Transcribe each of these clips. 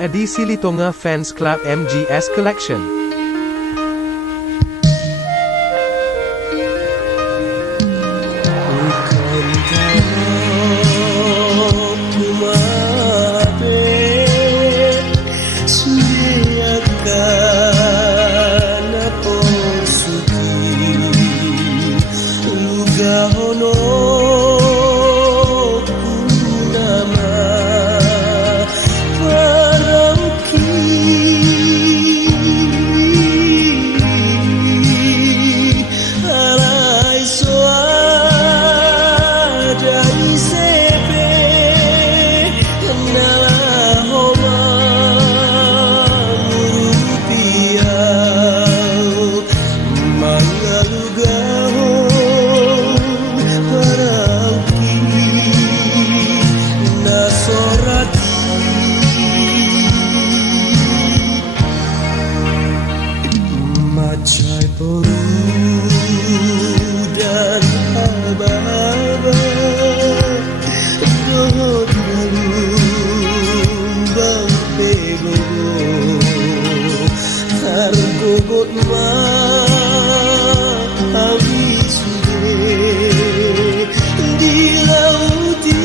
Edisi Litonga Fans Club MGS Collection. Macai peru dan haba-haba dohot galumbang pegogo targogot habis sudah di lauti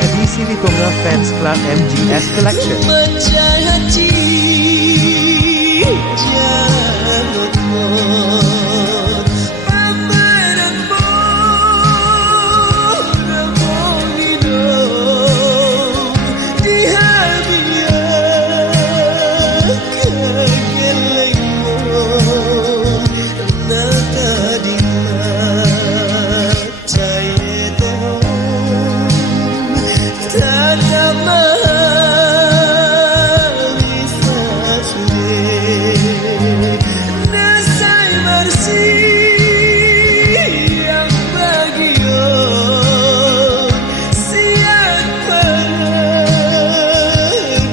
Edisi Litonga Fans Club MGS Collection. Macai hati jangan mot pameran boh hidup di habiah kegeleng nata di macai tetap nasai bersih yang bagiyo siapa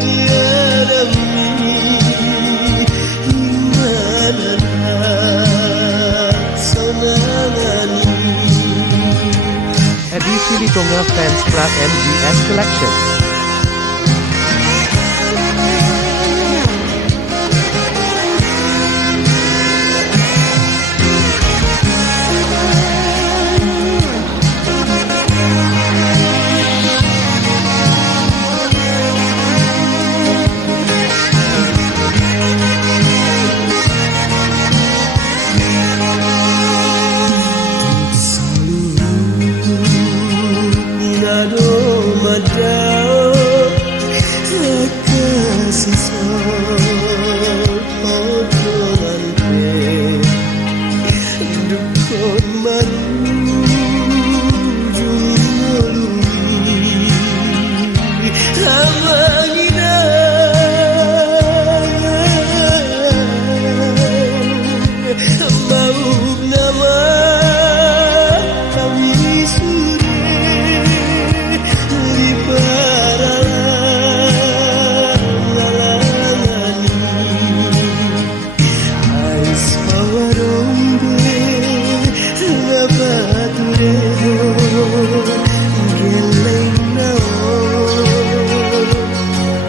dia demi imanan sonanani. Edisi Litonga Fans Club MGS Collection.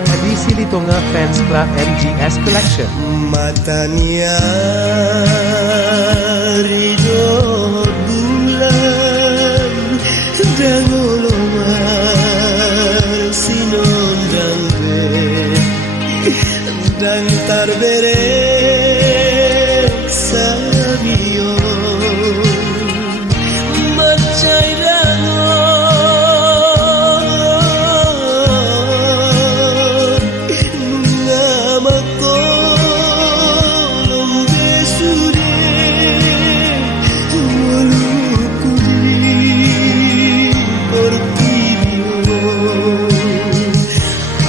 Edisi Litonga Fans Club MGS Collection. Matanya ridho bulan dangolomar sinondang dan tarbere sabio macai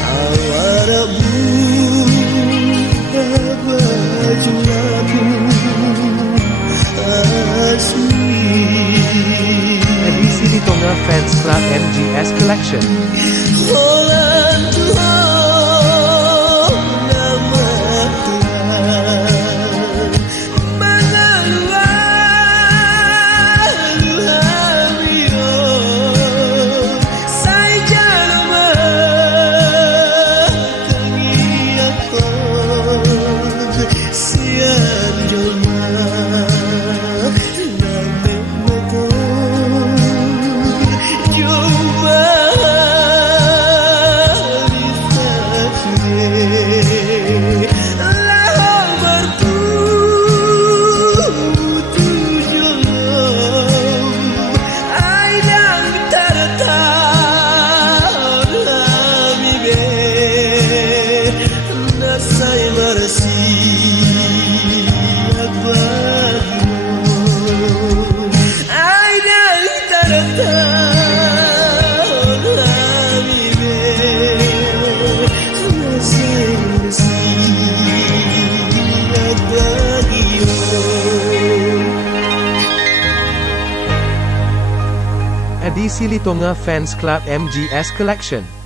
awara edisi Litonga Fans Club MGS Collection.